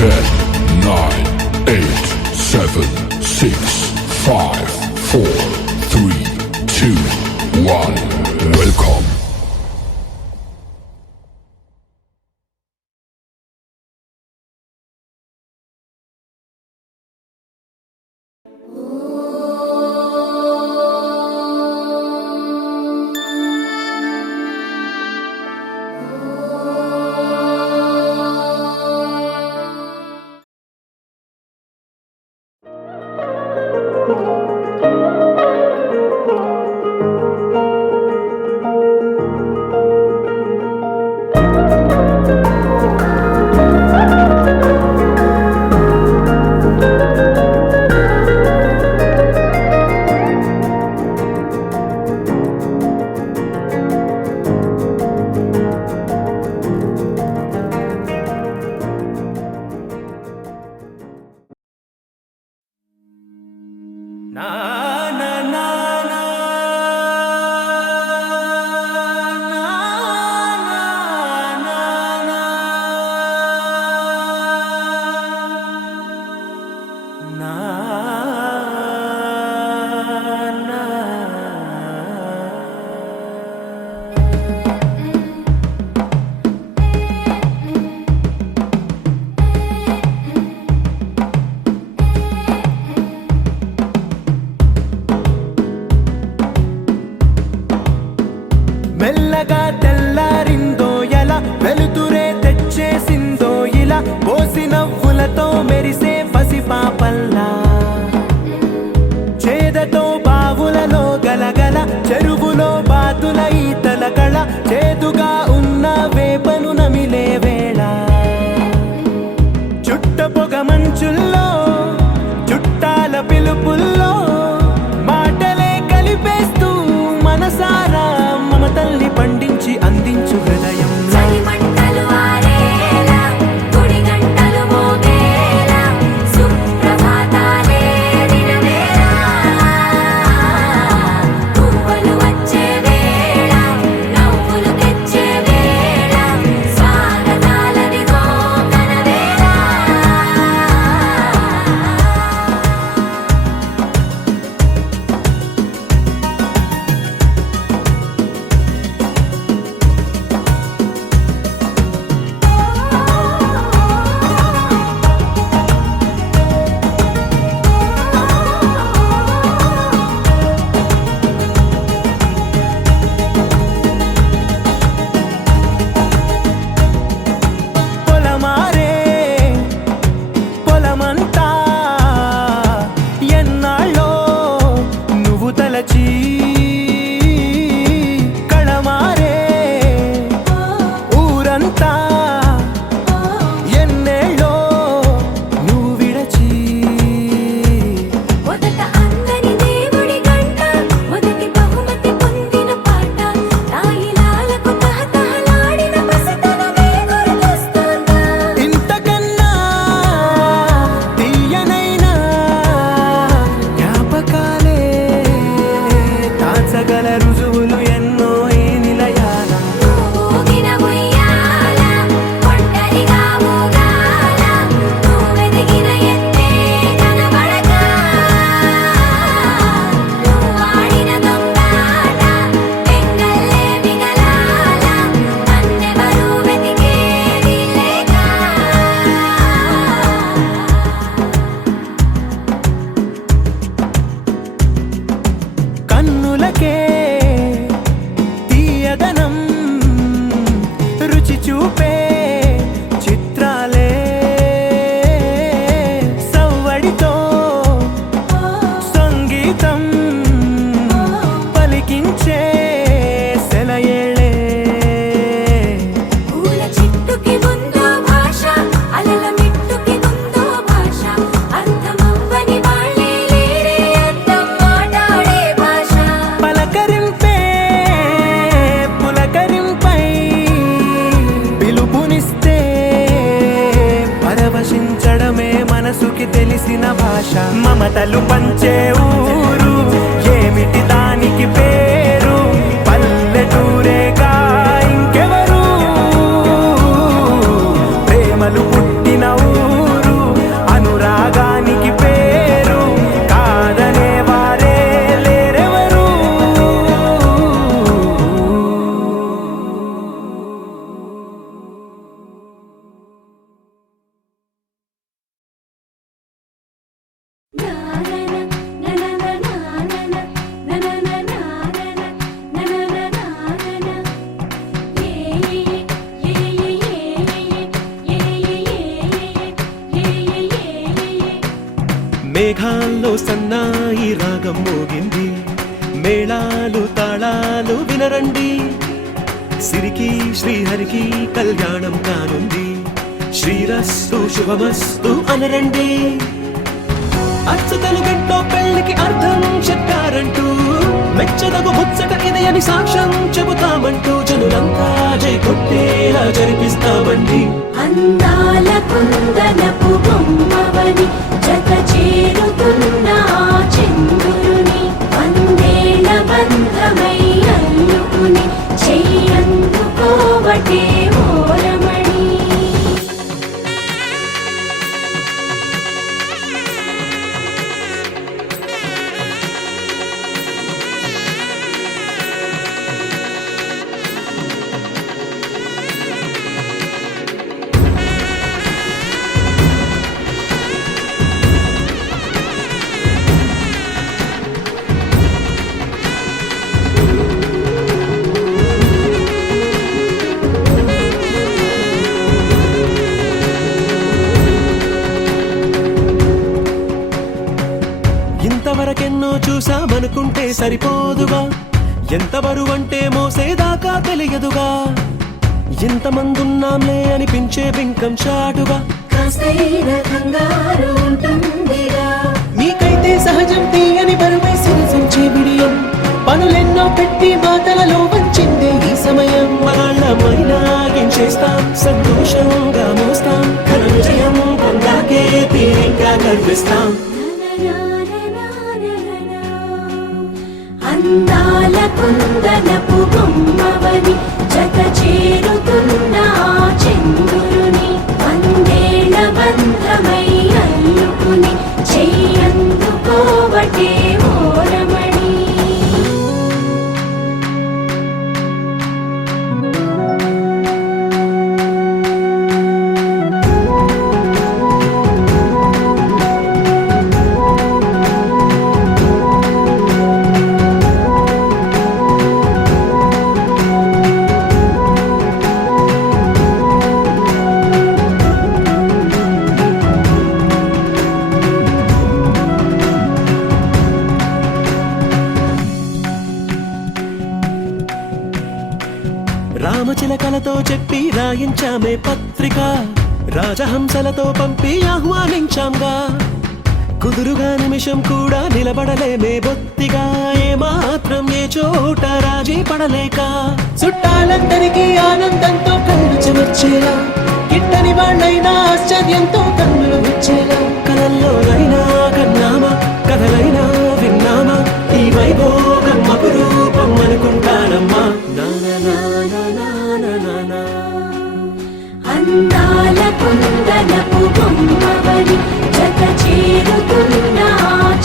10, 9, 8, 7, 6, 5, 4, 3, 2, 1. Welcome. మెల్లగా తెల్లారిందో ఎలా వెలుతురే తెచ్చేసిందో ఇలా పోసి నవ్వులతో మెరిసే పసిపాపల్లా చేదతో బావులలో గలగల చెరువులో బాతుల ఈతల కళ చేదుగా ఉన్న వేపను నమిలే వేళ చుట్ట పొగ మంచుల్లో చుట్టాల పిలుపుల్లో మాటలే కలిపేస్తూ మనసారా మమతల్ని పండించి అందించు హృదయం కళమారే ఊరంతా ఎన్నేళ్ళో నువ్వు విడచి మొదట అందని దేవుడి గంట మొదటి బహుమతి పొందిన పాట తాయిలాలకు తహతహలాడిన పసితనమే గుర్తొస్తుందా ఇంతకన్నా తీయనైన జ్ఞాపకాలే దాచగల రుజువులు ఎన్నో ఈ నిలయాల ఊగిన ఉయ్యాల ఒంటరిగా ఊగాల నువ్వెదిగిన ఎత్తే కనబడక నువ్వాడిన దొంగాట పెంగల్లే మిగలాల నన్నెవరూ వెతికేది లేక కన్నులకే తీయదనం రుచి చూపే చిత్రాలే సవ్వడితో సంగీతం పలికించే సెలయేళ్ళే పూల చిట్టుకి ఉందో భాష అలల మిట్టుకి ఉందో భాష అర్థమవ్వని వాళ్ళే లేరే అర్థం మాట్లాడే భాష పలకరింపే పులకరింపై పిలుపునిస్తే పరవశించడమే మనసుకి తెలిసిన భాష మమతలు పంచే ఊరు ఏమిటి దానికి పేరు పల్లెటూరేగా ఇంకెవరు ప్రేమలు పుట్టిన ఊరు మేఘాల్లో సన్నాయి రాగం మోగింది, మేళాలు తాళాలు వినరండి, సిరికి శ్రీహరికి కళ్యాణం కానుంది, శ్రీరస్తు శుభమస్తు అనరండి. అచ్చతలు గంటో పెళ్లికి అర్థం చెప్పారంటూ, మెచ్చదగు ముచ్చట ఇది అని సాక్ష్యం చెబుతామంటూ, జనులంతా జై కొట్టేలా జరిపిస్తామండి. అందాల కుందనపు బొమ్మవని జత చేరుతున్న చంద్రుని, వందేళ్ల బంధమై అల్లుకుని చెయ్యందుకోవటే ఓరమణి. ఇంతవరకెన్నో చూసామనుకుంటే సరిపోదుగా, ఎంత బరువంటే మోసేదాకా తెలియదుగా, ఇంతమందున్నాంలే అనిపించే బింకం చాటుగా, కాస్తైన కంగారు ఉంటుందిగా. మీకైతే సహజం తీయని బరువై సిరిసించే బిడియం, పనులెన్నో పెట్టి మాటలలో వంచిందే ఈ సమయం. వాళ్ళమైనా గించేస్తాం, సంతోషంగా మోస్తాం, ఘన విజయం పొందాకే తీరిగ్గా కనిపిస్తాం. అందాల కుందనపు బొమ్మవని జత చేరుతున్న చంద్రుని, వందేళ్ల బంధమై అల్లుకుని చెయ్యందుకోవటే ఓరమణి. రామచిలకలతో చెప్పి రాయించామే పత్రిక, రాజహంసలతో పంపి ఆహ్వానించాంగా, కుదురుగా నిమిషం కూడా నిలబడలేమే బొత్తిగా, ఏమాత్రం ఏ చోట రాజీ పడలేక, చుట్టాలందరికీ ఆనందంతో కళ్ళు చెమర్చేలా, గిట్టని వాళ్ళైనా ఆశ్చర్యంతో కన్నులు విచ్చేలా, కలల్లోనైనా కన్నామా కథలైనా విన్నామా, ఈ వైభోగం అపురూపం అనుకుంటానమ్మా. అందాల కుందనపు బొమ్మవని జత చేరుతున్న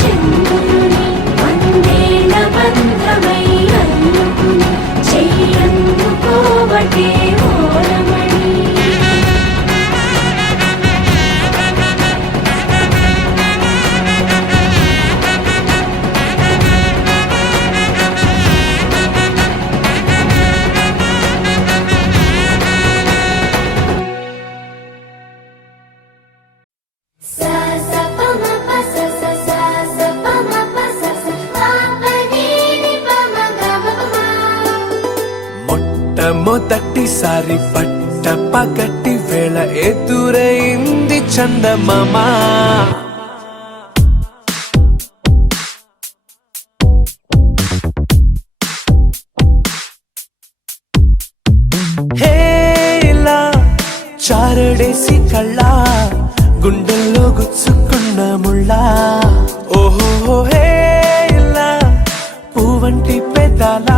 చంద్రుని, వందేళ్ల బంధమై అల్లుకుని చెయ్యందుకోవటే ఓరమణి. మొట్టమొదటిసారి పట్ట పగటి వేళ ఎదురైంది చందమామ, హేలా చారడేసి కళ్ళ గుండెల్లో గుచ్చుకున్న ముళ్ళ, ఓహో హేలా పువ్వంటి పెదాల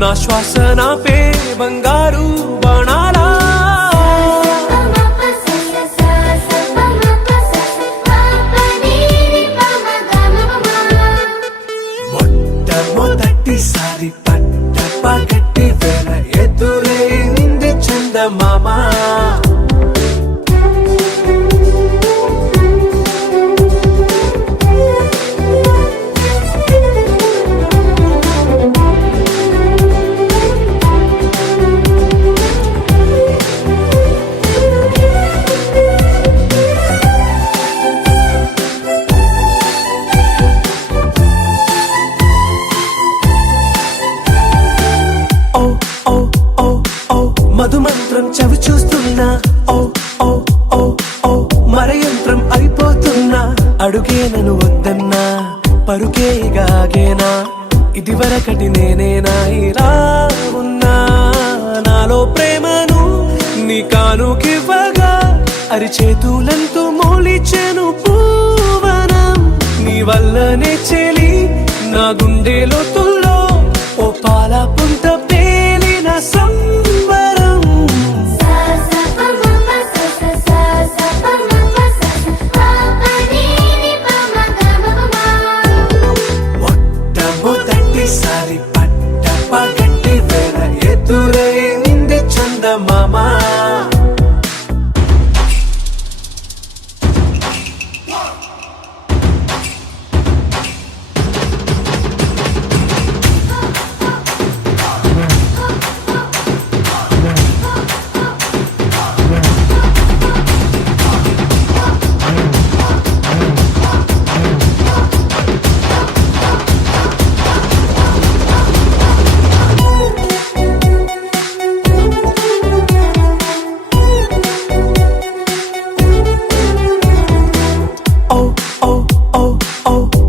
నా శ్వాస నాపే బంగారు బాణాలా. మొట్టమొదటిసారి పట్ట పగటి వేళ ఎదురైంది చందమామ, ఇదివరకటి నేనేనా ఇలా ఉన్నా నాలో ప్రేమను నీ కానుకివ్వగా అరిచేతులంతో మోలిచెను పూవనం నీ వల్లనే చెలి నా గుండెలో తుల్లో ఓ పాల పుంత పేలిన సంబరం మొట్టమొదటిసారి పట్ట పగటి వేళ ఎదురైంది చందమామ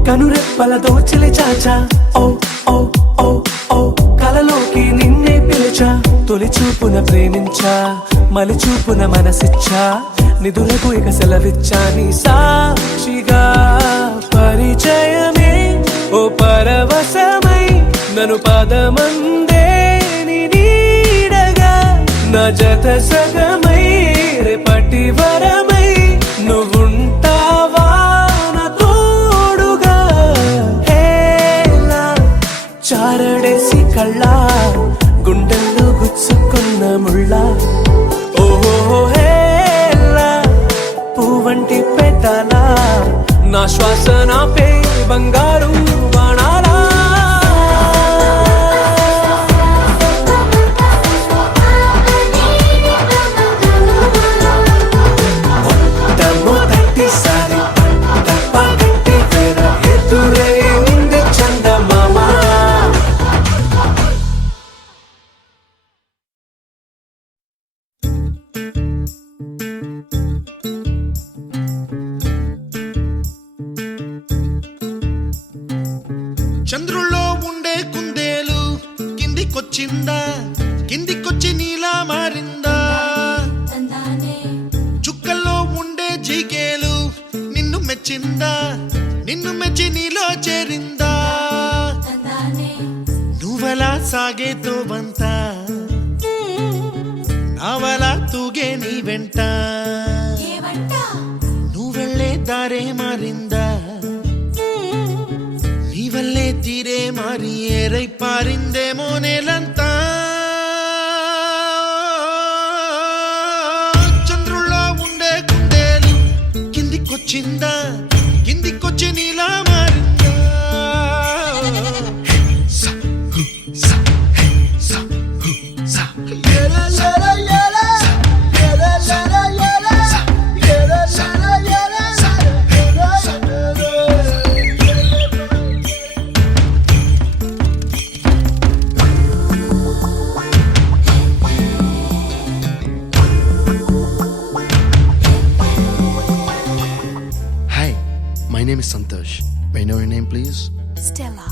కనురెప్పల దోచలి చాచా ఓ ఓ ఓ ఓ కలలోకి నిన్నే పిలిచా తొలి చూపున ప్రేమించా మలి చూపున మనసిచ్చా నిదురకు ఇక సెలవిచ్చా నీ సాక్షిగా పరిచయమే ఓ పరవశమై నన్ను పదమందే నీ నీడగా నా జత సగమై రేపటి వరమై నువ్వుంటావా చారడేసి కళ్ళ గుండెల్లో గుచ్చుకున్న ముళ్ళ ఓహో హేలా పువ్వంటి పెదల నా శ్వాస నాపే బంగారు బాణాలా మొట్టమొదటిసారి పట్ట పగటి వేళ ఎదురైంది చందమామ చంద్రుల్లో ఉండే కుందేలు కిందికొచ్చిందా కిందికొచ్చి నీలా మారిందా చుక్కల్లో ఉండే జిగేలు నిన్ను మెచ్చిందా నిన్ను మెచ్చి నీలో చేరిందా నువ్వలా సాగేతో బంత నావలా తూగే నీ వెంట నువ్వెళ్ళే దారే మారిందా నీవల్లే తీరే మారి ఏరై పారిందేమో నేలంతా చంద్రుల్లో ఉండే కుందేలు కిందికొచ్చిందా కిందికొచ్చి నీలా మారిందా సా హు సా హే సా హు సా ఏలా ఏలా ఏలా ఏలా ఏలా ఏలా ఏలా ఏలా My name is Santosh. May I know your name, please? Stella.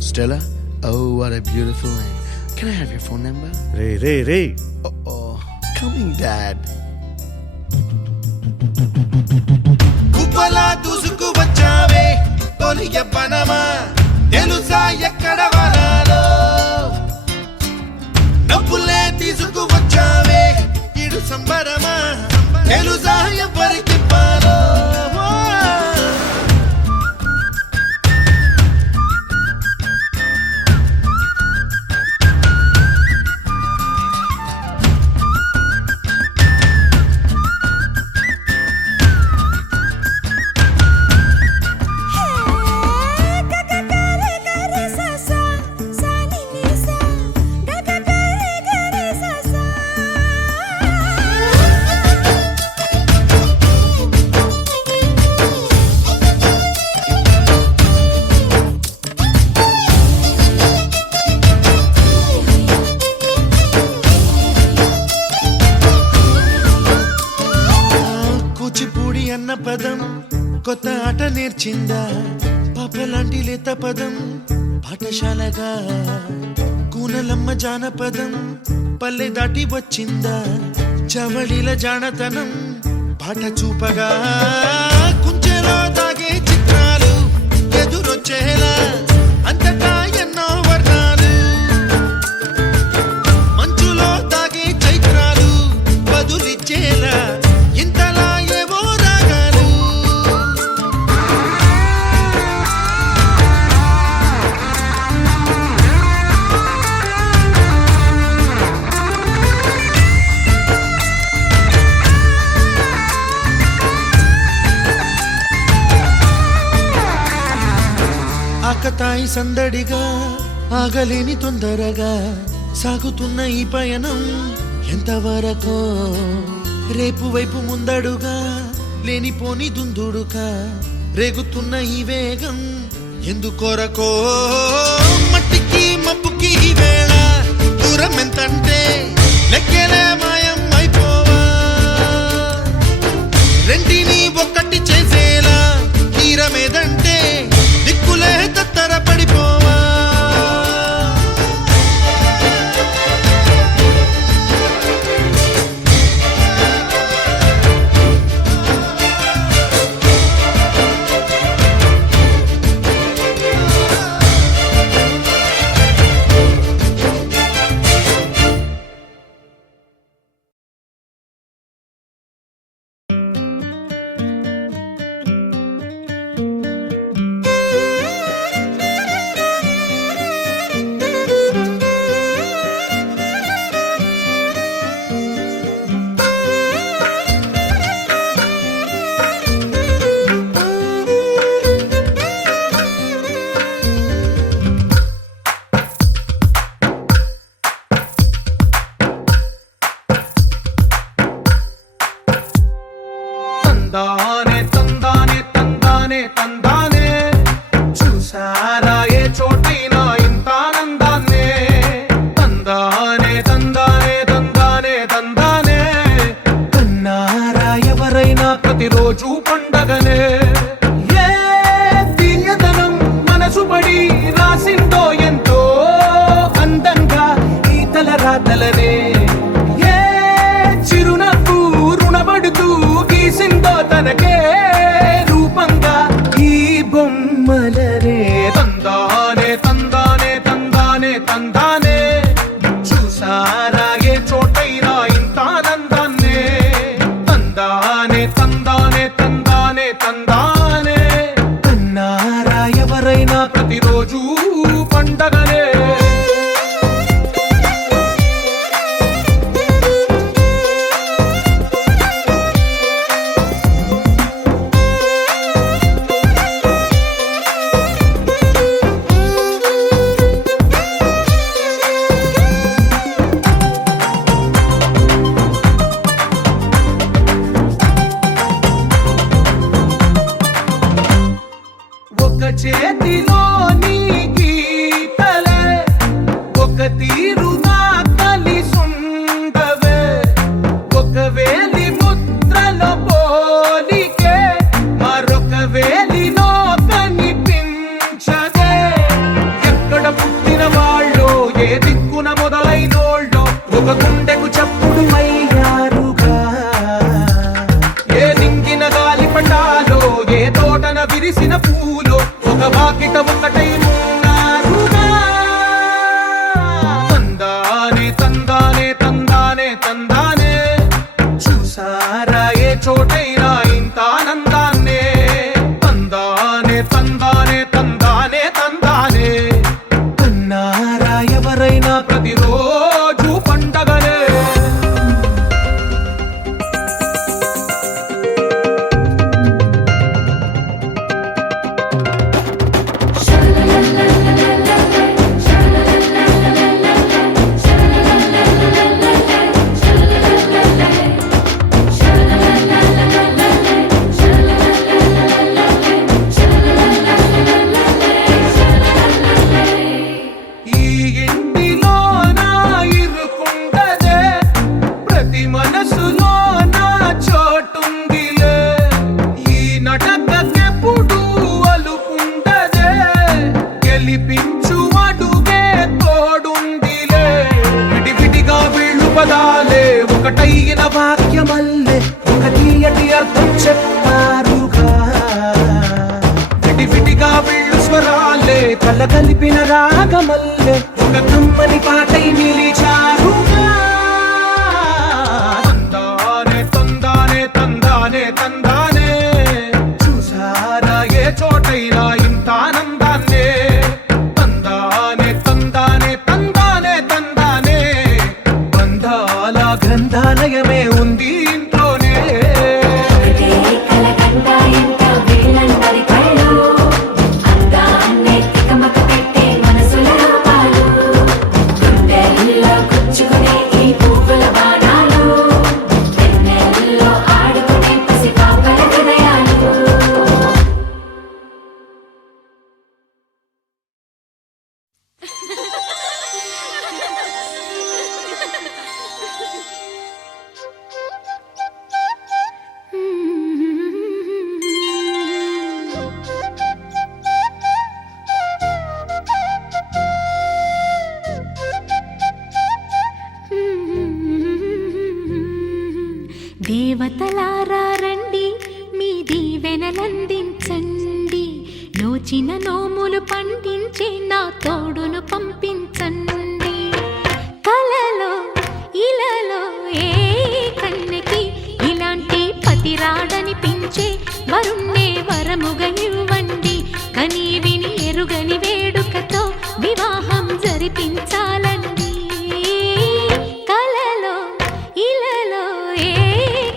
Stella? Oh, what a beautiful name. Can I have your phone number? Ray Oh, coming, Dad. కుప్పలా దూసుకు వచ్చావే తొలి యవ్వనమా తెలుసా ఎక్కడ వరాలో నవ్వులే తీసుకు వచ్చావే ఇడు సంబరమా తెలుసా ఎవరికి పాలో పదం కొత్త ఆట నేర్చిందా పాపలాంటి లేత పదం పాఠశాలగా కూనలమ్మ జానపదం పల్లె దాటి వచ్చిందా చవళిల జానతనం పాట చూపగా కుంచెలో దాగే చిత్రాలు ఎదురొచ్చేలా అంతటా ఎన్నో వర్ణాలు మంచులో దాగే చైత్రాలు బదులిచ్చేలా ఇంతలా ఏవో రాగాలు ఆకతాయి సందడిగా ఆగలేని తొందరగా సాగుతున్న ఈ పయనం ఎంతవరకో రేపు వైపు ముందడుగా లేనిపోని దుందుడుగా రేగుతున్న ఈ వేగం ఎందుకొరకో మట్టికి మబ్బుకి ఈ వేళ దూరం ఎంతంటే లెక్కలే మాయం అయిపోవా రెంటిని ఒక్కటి చేసేలా తీరమేదంటే దిక్కులే తత్తర పడిపోవా తందానే తందానే తందానే తందానే చూసారా ఏ చోటైనా ఇంత ఆనందాన్నే తందానే తందానే తందానే తందానే కన్నారా ఎవరైనా ప్రతిరోజు పండగనే ఏ తీయదనం మనసు పడి రాసిందో ఎంతో అందంగా ఈ తల రాతలనే ఏ చిరునవ్వు రుణపడుతూ గీసిందో తనకే రూపంగా ఈ బొమ్మలనే తందానే తందానే తందానే తందానే చూసారా ఏ చోటైనా ఇంత ఆనందాన్నే తందానే తందానే తందానే తందానే కన్నారా ఎవరైనా ప్రతిరోజు పండగనే ఒక చేతిలో నీ గీతలే ఒక తీరుగా కలిసుండవే ఒక వేలి ముద్రలో పోలికే మరొక వేలిలో కనిపించదే ఎక్కడ పుట్టిన వాళ్ళో ఏ దిక్కున మొదలైనోళ్ళో ఒక గుండెకు చప్పుడు అయ్యారుగా ఏ దింగిన గాలి పటాలో ఏ తోటన విరిసిన పూలో ఒక వాకిట ఒకటై ఉన్నారుగా తందానే తందానే తందానే తందానే చూసారా ఏ చోటైనా ఇంత ఆనందాన్నే తందానే తందానే తందానే తందానే కన్నారా ఎవరైనా ప్రతిరోజు పండగనే la la la la కల కలిపిన రాగమల్లె ఒక కమ్మని పాటై నిలిచారుగా. తందానే తందానే తందానే తందానే చూసారా ఏ చోటైనా ఇంత ఆనందాన్నే. తందానే తందానే తందానే తందానే బంధాల గ్రంథాలయమే ఉంది ఇంట్లోనే. ఒకటే కలగంట ఎంత వీళ్ళందరి కళ్ళు అందాన్నే తికమక పెట్టే మనసుల రూపాలు గుండెల్లో గుచ్చుకునే ఈ పువ్వుల బాణాలు వెన్నెల్లో ఆడుకునే పసిపాపల హృదయాలు. దేవతలారా రండి మీ దీవెనలందించండి నోచిన నోములు పండించే నా తోడును పంపించండి. కలలో ఇలలో ఏ కన్నెకి ఇలాంటి పతిరాడనిపించే వరుణ్ణే వరముగా ఇవ్వండి. కని విని ఎరుగని వేడుకతో వివాహం జరిపించాలండి. కలలో ఇలలో ఏ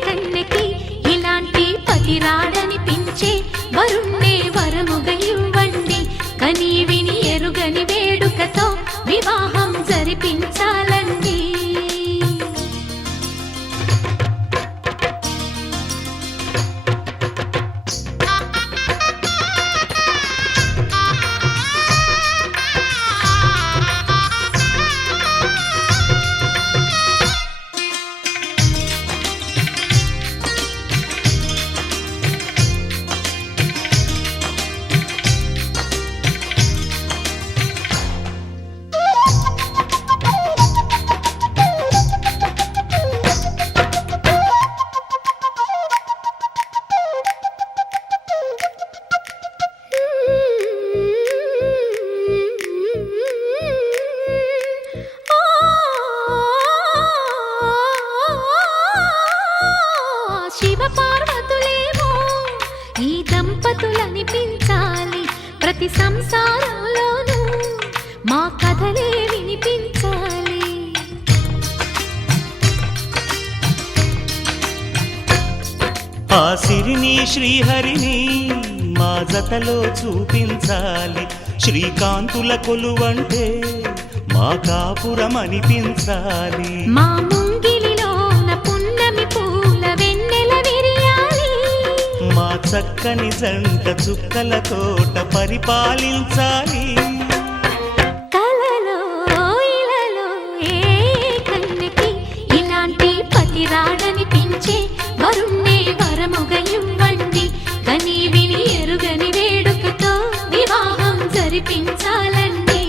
కన్నెకి ఇలాంటి పతిరాడనిపించే వరుణ్ణే వరముగా ఇవ్వండి. కని విని ఎరుగని వేడుకతో వివాహం జరిపించాలండి. శివ పార్వతులేమో ఈ దంపతులనిపించాలి. ప్రతి సంసారంలోనూ మా కథలే వినిపించాలి. ఆ సిరిని శ్రీహరిని మా జతలో చూపించాలి. శ్రీకాంతుల కొలువంటే మా కాపురం అనిపించాలి. మా ముంగిలిలోన పున్నమి పూల వెన్నెల విరియాలి. మా చక్కని జంట చుక్కల తోట పరిపాలించాలి. కలలో ఇలలో ఏ కన్నెకి ఇలాంటి పతిరాడనిపించే వరుణ్ణే వరముగా ఇవ్వండి. కని విని ఎరుగని వేడుకతో వివాహం జరిపించాలండి.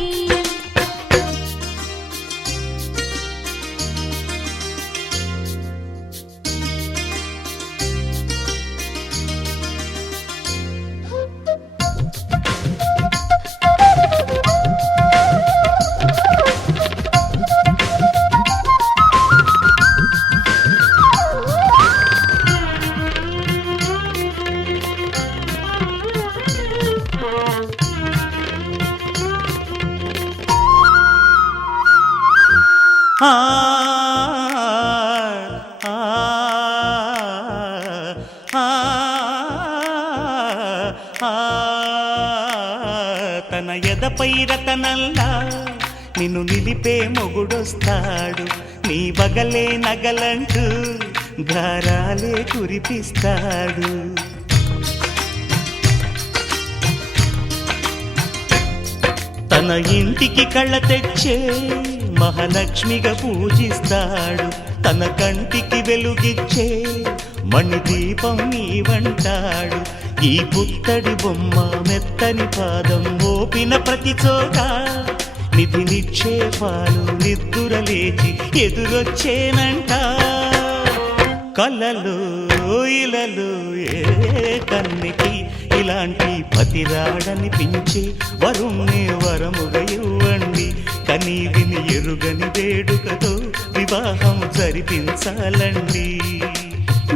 ఆ ఆ ఆ ఆ తన ఎదపై రతనల్లా నిన్ను నిలిపే మొగుడొస్తాడు. నీ బగలే నగలంటూ గారాలే కురిపిస్తాడు. తన ఇంటికి కళ్ళ తెచ్చే మహాలక్ష్మిగా పూజిస్తాడు. తన కంటికి వెలుగిచ్చే మణిదీపం నీవంటాడు. ఈ పుత్తడి బొమ్మ మెత్తని పాదం మోపిన ప్రతి చోట నిధి నిక్షేపాలు నిద్దుర లేచి ఎదురొచ్చేనంట. కలలో ఇలలో ఏ కన్నికి ఇలాంటి పతిరాడనిపించే వరుణ్ణి వరముగా ఇవ్వండి. కని విని ఎరుగని వేడుకతో వివాహం జరిపించాలండి.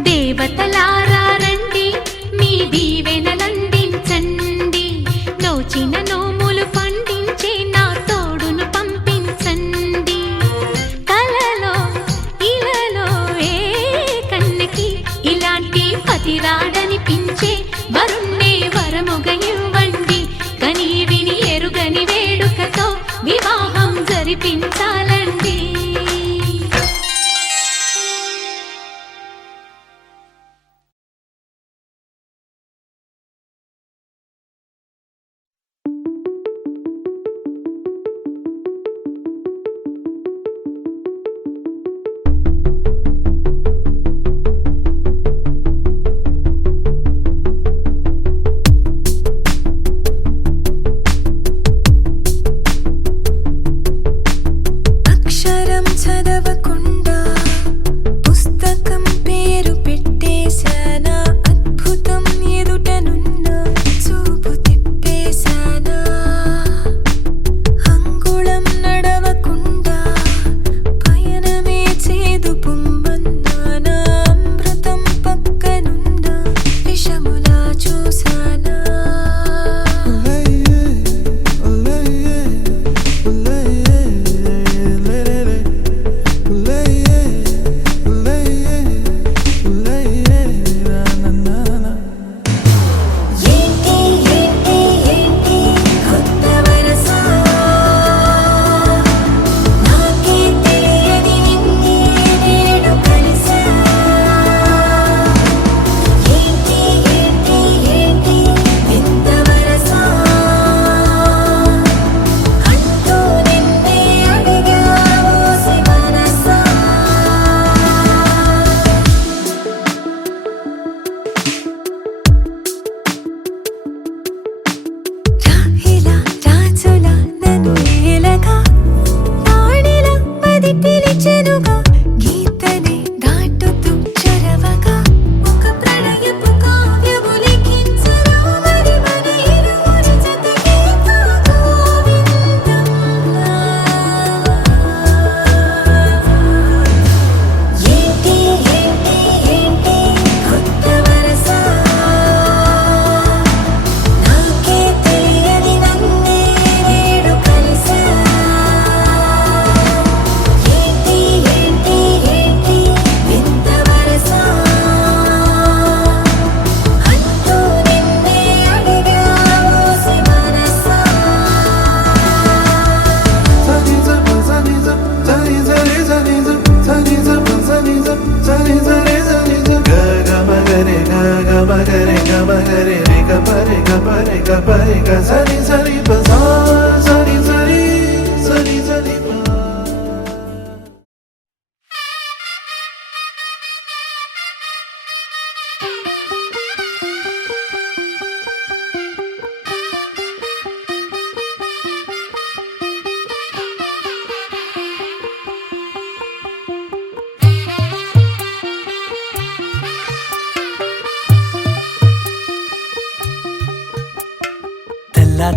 దేవతలారా రండి, మీ దీవెనలందించండి. నోచిన నోములు పండించే నా తోడును పంపించండి. కలలో ఇలలో ఏ కన్నకి ఇలాంటి పతిరాడనిపించే వరుణ్ణి వరముగా ఇవ్వండి. కని విని ఎరుగని వేడుకతో వివాహం జరిపించాలండి.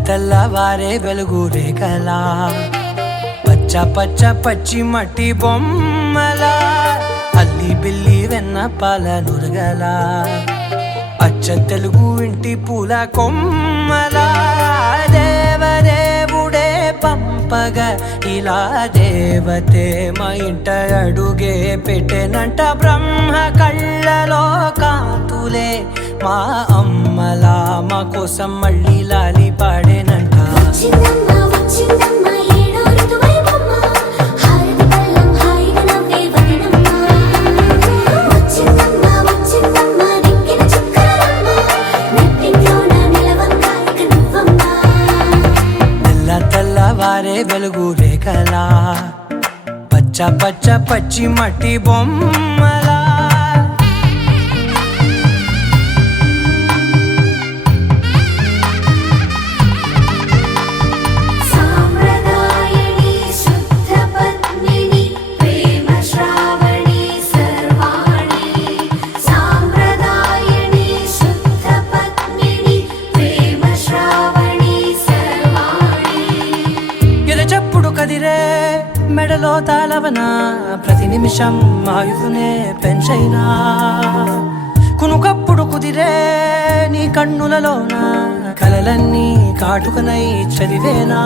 తెల్లవారే వెలుగు రేఖలా పచ్చ పచ్చ పచ్చి మట్టి బొమ్మలా అల్లి బిల్లి వెన్న పాల నురగలా అచ్చ తెలుగు ఇంటి పూల కొమ్మలా దేవదేవుడే పంపగా ఇలా దేవతే మా ఇంట అడుగే పెట్టెనంట. బ్రహ్మ కళ్ళలో కాంతులే మా అమ్మలా మా కోసం మళ్ళీ లాలి పాడేనంట. తెల్లవారే వెలుగు రేఖలా పచ్చ పచ్చ పచ్చి మట్టి బొమ్మలా శుద్ధ పద్మిని ప్రేమ శ్రావణి సర్వాణి గుండెలో తాళవన ప్రతి నిమిషం ఆయుధునే పెంచైనా కునుకప్పుడు కుదిరే నీ కన్నులలోన కలలన్నీ కాటుకనై చదివేనా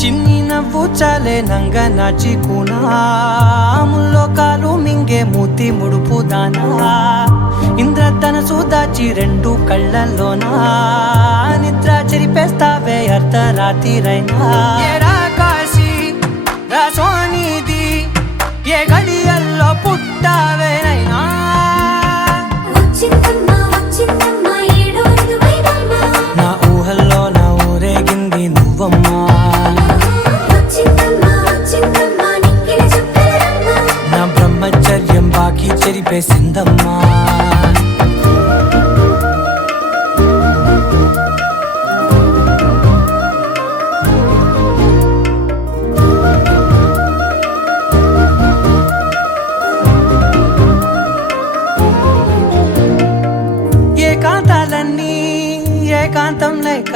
చిన్ని నవ్వు చాలే నంగ నాచి కూనాముల్లో కాలు మింగే మూతి ముడుపు దానా ఇంద్రధనసు దాచి రెండు కళ్ళల్లోనా నిద్ర చెరిపేస్తావే అర్ధరాత్రిరైనా ఏరా కాశీ రా సోనిది ఏ గడియల్లో పుట్టావేనైనా నా ఊహల్లో నా ఊరేగింది నువ్వమ్మా నా బ్రహ్మచర్యం బాకీ చెరిపేసిందమ్మా ఏకాంతాలన్నీ ఏకాంతం లేక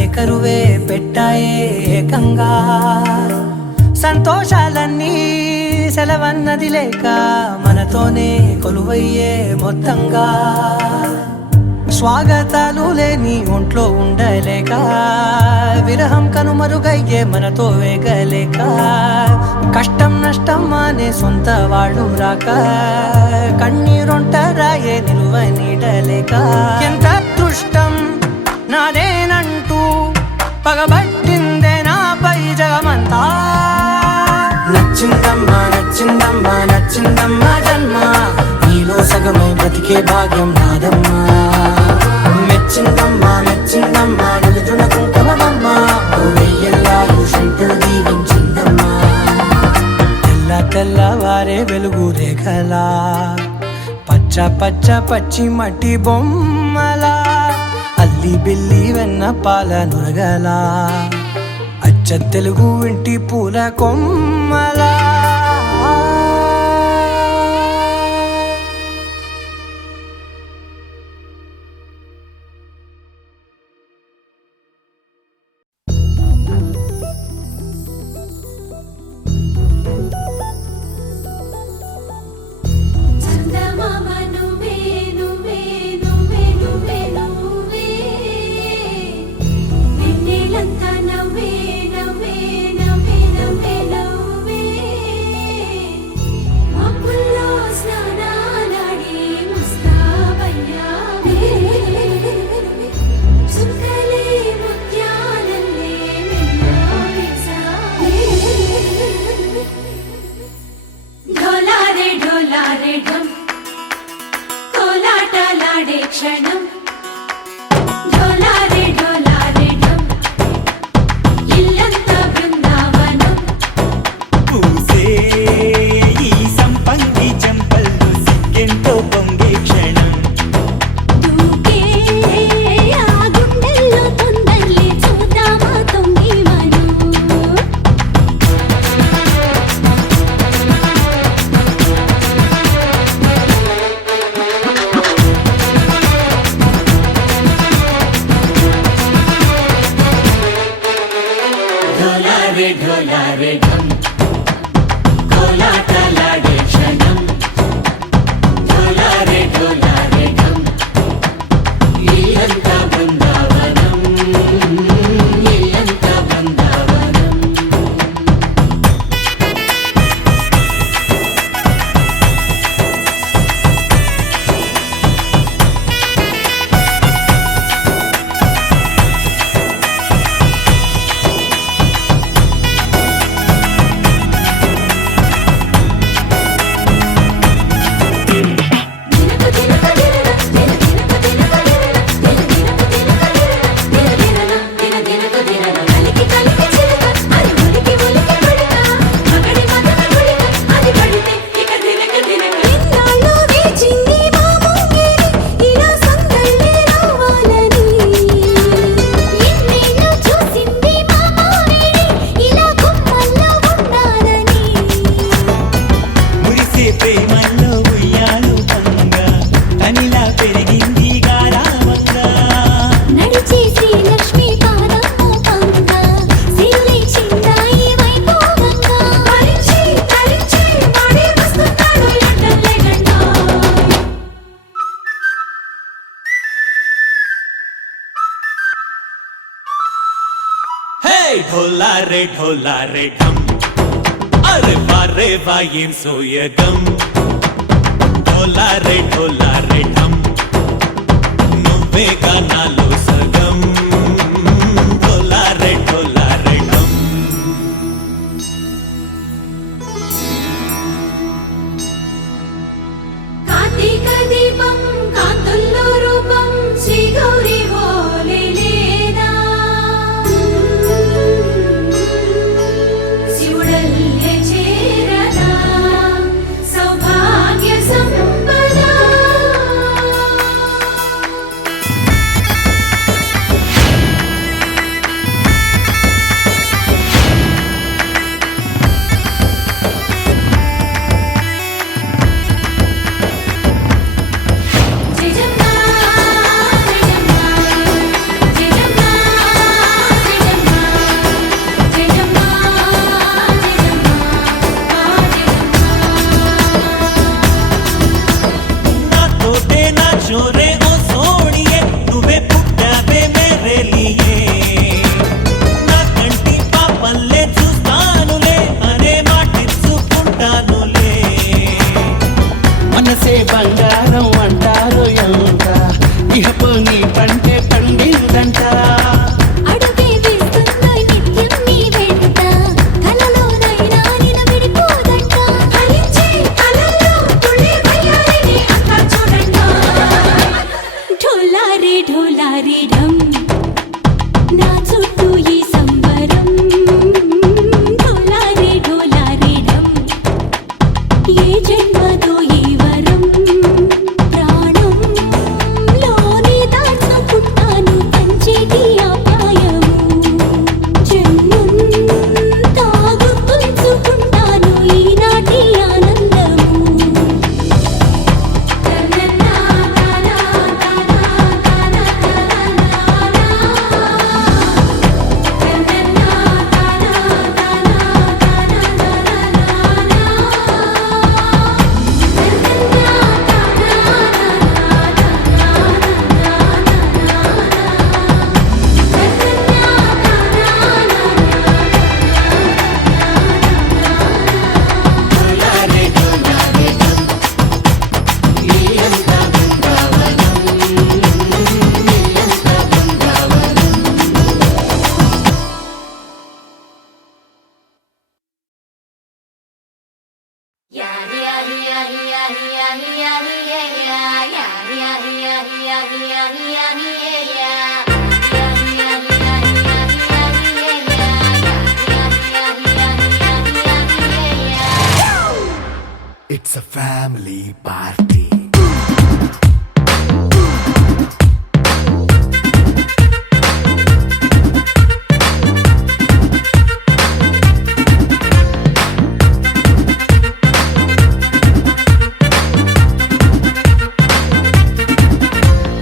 ఏకరువే పెట్టాయే ఏకంగా సంతోషాలన్నీ సెలవన్నది లేక మనతోనే కొలువయ్యే మొత్తంగా స్వాగతాలు లేని ఒంట్లో ఉండలేక విరహం కనుమరుగయ్యే మనతో వేగలేక కష్టం నష్టం అనే సొంత వాళ్ళు రాక కన్నీరొంటరాయే నిలువ నీడలేక ఎంత అదృష్టం నాదేనంటూ పగబట్టిందే నాపై జగమంతా నచ్చిందమ్మా నచ్చిందమ్మా నచ్చిందమ్మా జన్మ నీలో సగమై బ్రతికే భాగ్యం నాదమ్మా మెచ్చిందమ్మా మెచ్చిందమ్మా నిలుచున కుంకుమమ్మా వెయ్యల్లాలు శంకులు దీవించిందమ్మా తెల్ల తెల్లవారే వెలుగు రేఖలా పచ్చ పచ్చ పచ్చి మట్టి బొమ్మలా అల్లి బిల్లి వెన్న పాల నురగలా అచ్చ తెలుగు ఇంటి పూల కొమ్మలా క్షణం ढोला रे ढोला रे ढोला रे ढोला रे ढोला रे ढम अरे वारे वायें सोयगम ढोला रे ढम నువ్వే గానాలో సగం ढोला रे ढम కార్తీక దీపం కాంతుల్లో రూపం శ్రీ గౌరీ ఓలేలేదా శివుడల్లే చేరదా సౌభాగ్య సంపద चोरे ओ सोनिए నువ్వే పుట్టావే మేరే లియే నా కంటి పాపల్లే చూస్తానులే అనే మాటిచ్చుకుంటానులే మనసే బంగారం అంటారు ఎంత ఇహపు నీ పంటే పండిందంట అడుగే వేస్తుందోయ్ నిత్యం నీ వెంట కలలోనైనా నిన్ను విడిపోదంట ఫలించే కలల్లో తుళ్ళే వయ్యారిని అంతా చూడండి ढोला रे ढम నా చుట్టూ ఈ సంబరం ढोला रे ढम ఏ జన్మదో ఈ వరం ప్రాణం లోని దాచుకుంటాను పంచేటి అపాయము జన్మం తాగుతుంచుకుంటాను ఈనాటి ఆనందము It's a family party.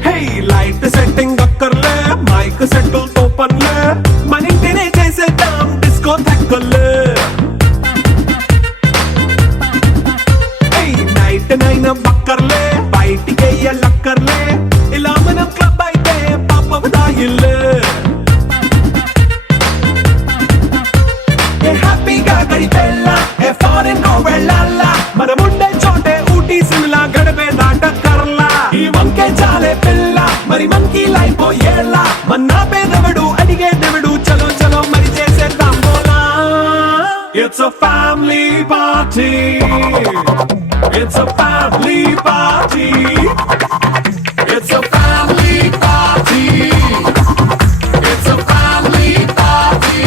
Hey, light setting అక్కర్లే మైక్ సెట్టుల్ తో పనిలే మన ఇంటినే చేసేద్దాం డిస్కో థక్కర్లే నైట్ నైన్ బక్కర్లే బయటికి లక్కర్లే ఇలా మనం క్లబ్ అయితే పాపం దాయిల్లే ఏ హ్యాపీగా గడిపెళ్ళ ఏ ఫారెన్ నో వెళ్ళాల మనం ఉండే చోటే ఊటీ సిమ్లా గడిపే దాటక్కర్లా ఈ వంకే చాలే పిల్ల మరి మనకి లైఫ్ ఏళ్ళ మన్నా పేదవడు అడిగే దేవుడు చలో చలో మరి చేసేద్దాం బోలా it's a family party. It's a family party. It's a family party. It's a family party.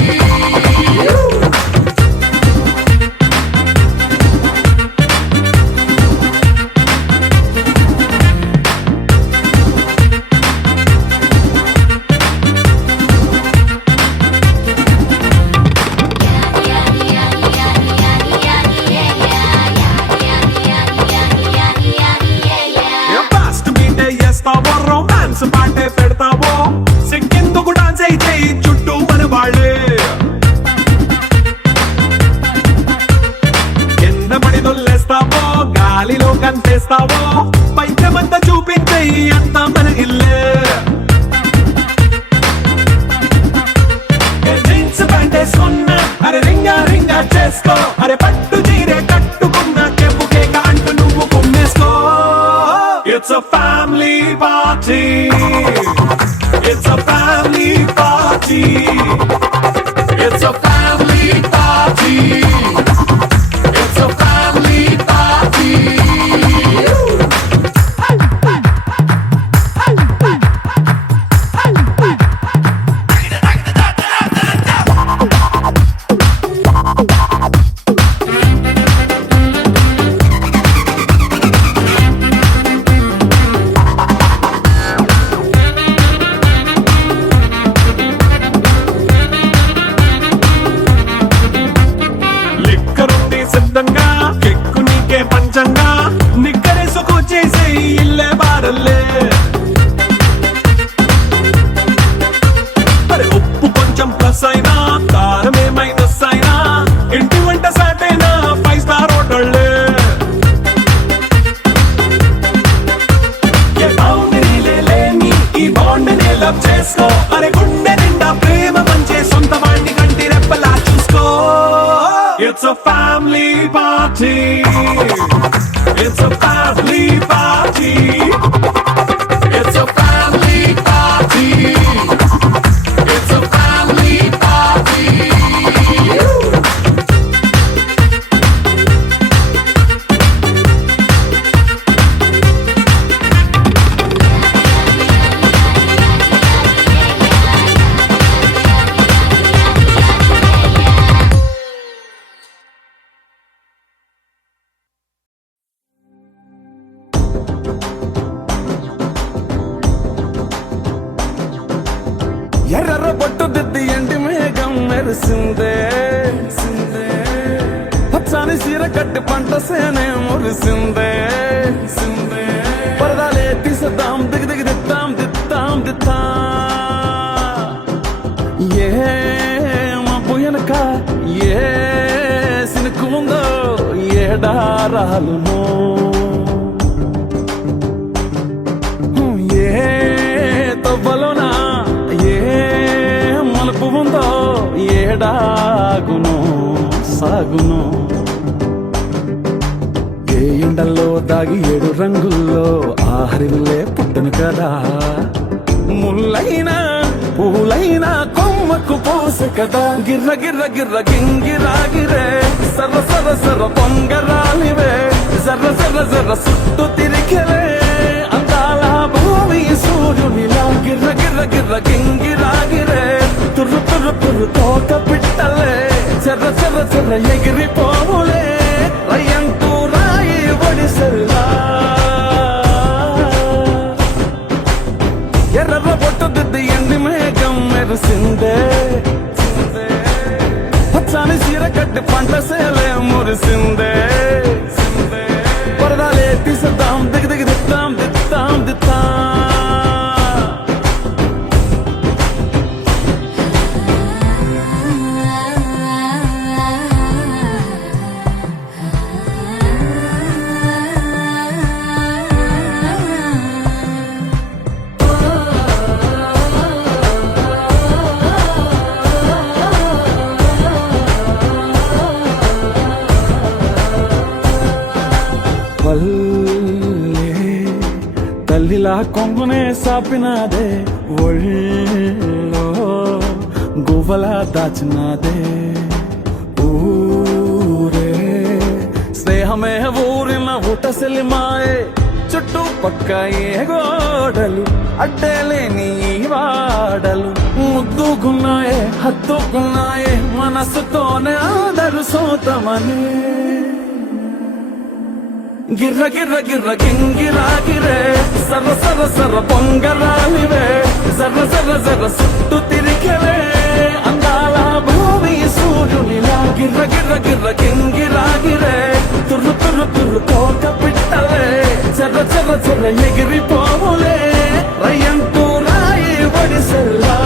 Romance పాటే పెడతావో సిక్కిందుకు డాన్స్ అయితే చుట్టూ మన వాళ్ళే కింద పడి దొల్లేస్తావో గాలిలో కంటేస్తావో పైకమంతా చూపించే అంతా మన ఇల్లే జీన్స్ ప్యాంటే చేసుకో అరే పట్టు చీరే కట్టుకున్న కెప్పు కేక అంటూ నువ్వు కుమ్మేసుకో it's a family party it's a family party it's a family party it's a family party లిక్కరుంది సిద్ధంగా కెక్కు నీకే పంచంగా నిక్కరేసుకు చేసే ఇల్లే బారల్లే అరే ఉప్పు కొంచెం ప్లస్ అయినా కారమే మైనస్ అయినా ఇంటి వంట సాటైనా 5 స్టార్ హోటళ్ళే ఏ బౌండరీలే లేని ఈ బాండ్ని లవ్ చేసుకో అరే గుండె నిండా ప్రేమ పంచే సొంత వాణ్ణి కంటి రెప్పలా చూసుకో It's a family party. It's a family party. It's a family party. It's a family party. ఎర్ర బొట్టు దిద్ది ఎండి మేఘం మెరిసిందే పచ్చని సీర కట్టి పంట సేనే మురిసిందే పరదాలే తీసేద్దాం దిగి దిగి దిద్దాం దిద్దాం దిద్దా ఏ మబ్బు వెనక ఏ సినుకు ఉందో ఏడారాలునో ఏ తవ్వలోనా ఏ మలుపు ఉందో ఏడాగును సాగును ఏ ఎండల్లో దాగి 7 రంగుల్లో ఆహరివులే పుట్టను కదా ముల్లైనా పూలైనా కొమ్మకు పోసే కదా గిర్ర గిర్ర గిర్ర గింగిరాగిరే సర్ర సర్ర సర్ర పొంగరాలివే జర్ర జర్ర జర్ర సుట్టు తిరిగలే అందాల భూమి సూర్యునిలా గిర్ర గిర్ర గిర్ర గింగిరాగిరే తుర్రు తుర్రు తుర్రు తోక పిట్టలే చెర్ర చెర్ర చెర్ర ఎగిరిపోవులే రయ్యంటూ రాయి ఒడిసెల్లా ఎర్ర బొట్టు దిద్ది ఎండి మేఘం మెరిసిందే పచ్చని సీర కట్టి పంట సేలే మురిసిందే పరదాలే తీసేద్దాం దిగి దిగి దిద్దాం దిద్దాం దిద్దా తల్లిలా కొంగునే సాపినాదే ఒళ్ళో గువ్వలా దాచినాదే ఊరే స్నేహమే ఊరిన ఊటసెలిమాయే చుట్టుపక్క ఏ గోడలు అడ్డేలేని వాడలు ముద్దుకున్నాయే హత్తుకున్నాయే మనసుతోనే అందరు సోతమని గిర్ర గిర్ర గిర్ర గింగిరాగిరే సర్ర సర్ర సర్ర పొంగరాలివే జర్ర జర్ర జర్ర సుట్టు తిరిగలే అందాల భూమి సూర్యునిలా గిర్ర గిర్ర గిర్ర గింగిరాగిరే తుర్రు తుర్రు తుర్రు తోక పిట్టలే చెర్ర చెర్ర చెర్ర ఎగిరిపోవులే రయ్యంటూ రాయి ఒడిసెల్లా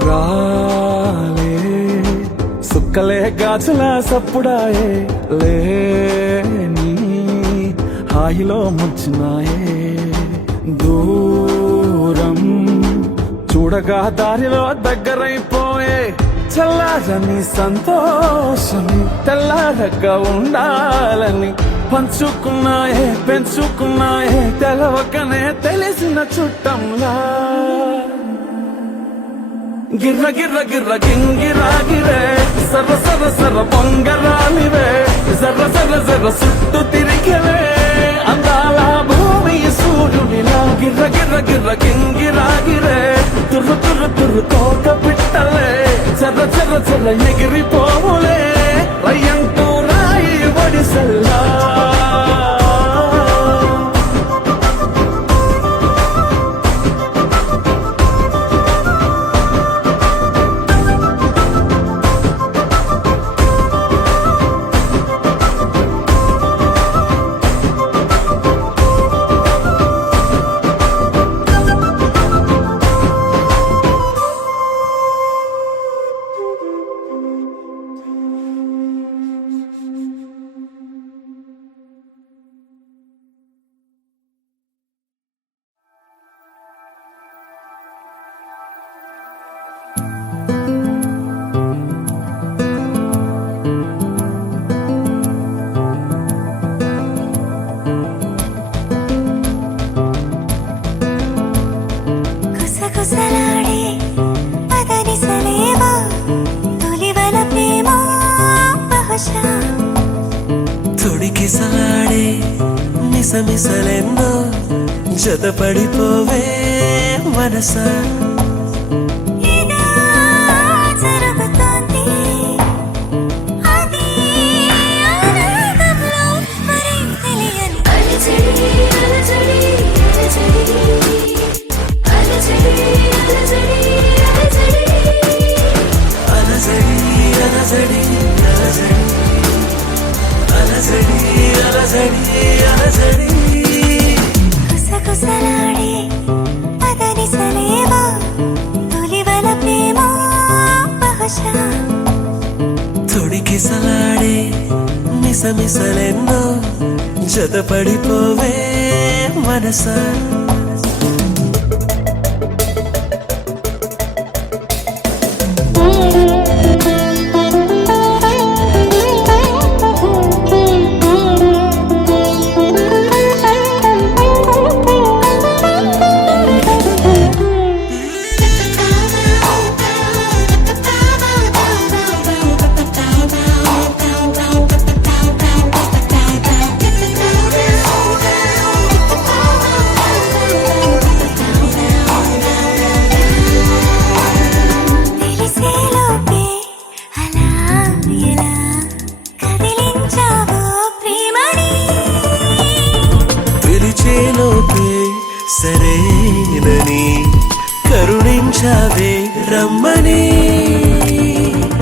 రాలే సుక్కలే గాజుల సప్పుడాయే లేని హాయిలో ముంచున్నాయే దూరం చూడగా దారిలో దగ్గరైపోయే చల్లారని సంతోషమి తెల్లారక ఉండాలని పంచుకున్నాయే పెంచుకున్నాయే తెలవకనే తెలిసిన చుట్టంలా గిర్ర గిర్ర గిర్ర గింగిరాగిరే సర్ర సర్ర సర్ర పొంగరాలివే జర్ర జర్ర జర్ర చుట్టూ తిరిగివే అందాల భూమి సూర్యుడిలా గిర్ర గిర్ర గిర్ర గింగిరాగిరే తుర్రు తుర్రు తుర్రు తోక పిట్టలే చర్ర చర్ర చర్ర ఎగిరిపోలే రయ్యంటూ రాయి వడిసల్లా కుసకుసలాడే పదనిసలేమో తొలివల ప్రేమ బహుశా తొడికిసలాడే మిసమిసలెన్నో జతపడిపోవే మనసా ఇలా జరుగుతోంది అది ఆనందంలో మరి తెలియని అలజడి అలజడి అలజడి అలజడి అలజడి అలజడి అలజడి అలజడి కుసకుసలాడే పదనిసలేమో తొలివల ప్రేమ బహుశా తొడికిసలాడే మిసమిసలెన్నో జతపడిపోవే మనసా తెలిసేలోపే అలా ఎలా కదిలించావో ప్రేమని పిలిచేలోపే సరేనని కరుణించావే రమ్మని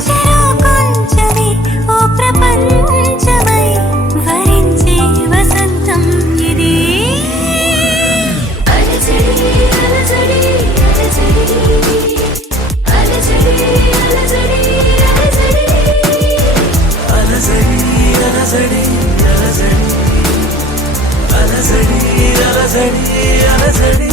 చెరో కొంచెమే ఓ ప్రపంచమై వరించే వసంతం ఇది అలజడి అలజడి అలజడి అలజడి అలజడి అలజడి అలజడి అలజడి అలజడి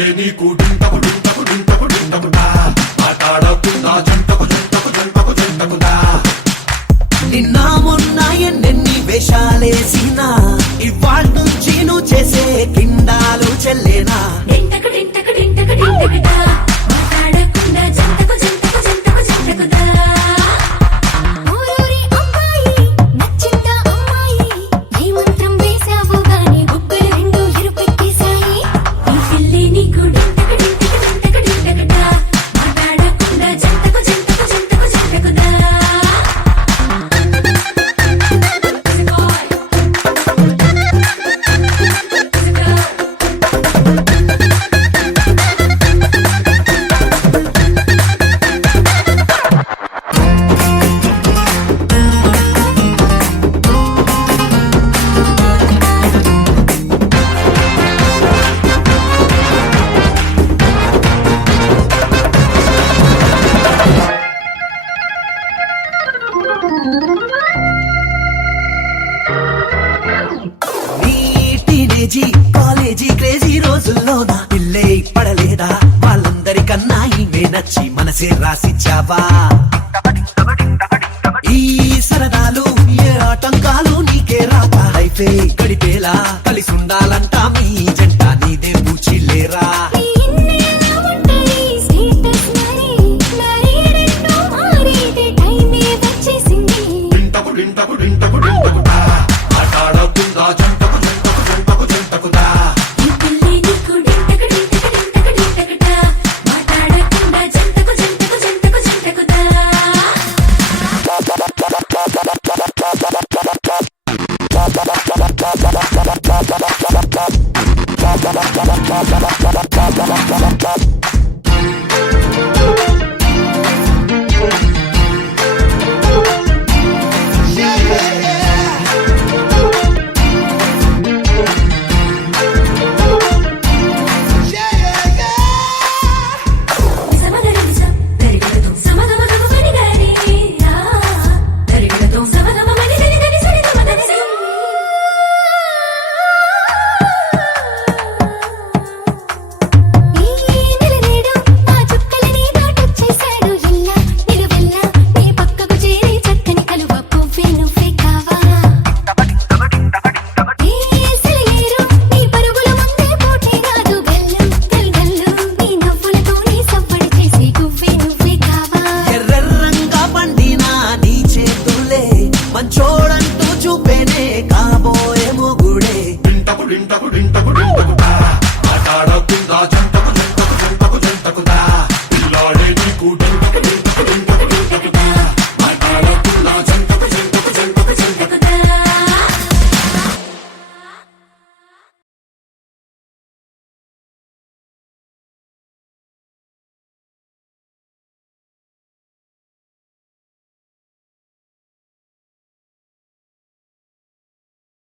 ఆడే నీకు డుంటకు డుంటకు డుంటకు డుంటకుదా ఆటాడకుండా జంటకు జంటకు జంటకు జంటకుదా నిన్న మొన్న ఎన్నెన్ని వేషాలేసినా ఇవాళ నుంచి నువ్వు చేసే కిండాలు చెల్లేనా డింటక డింటక డింటక డింటకదా మాట్లాడకుండా జంటకు జంటకు జంటకు జంటకుదా ఊరూరి అమ్మాయి నచ్చిందా అమ్మాయి ఈ మంత్రం వేసావు గాని గుబ్బలు రెండు ఎరుపెక్కేశాయి ఈ పిల్లి నీకు డింటక డింటక డింటక డింటకదా మాట్లాడకుండా జంటకు జంటకు జంటకు జంటకుదా నీ టీనేజీ కాలేజీ క్రేజీ రోజుల్లో నా పిల్లే పడలేదా వాళ్ళందరికన్నా ఈమె నచ్చి మనసే రాసిచ్చావా ఈ సరదాలు ఏ ఆటంకాలు నీకే రాక లైఫే గడిపేలా కలిసి ఉండాలంట మీ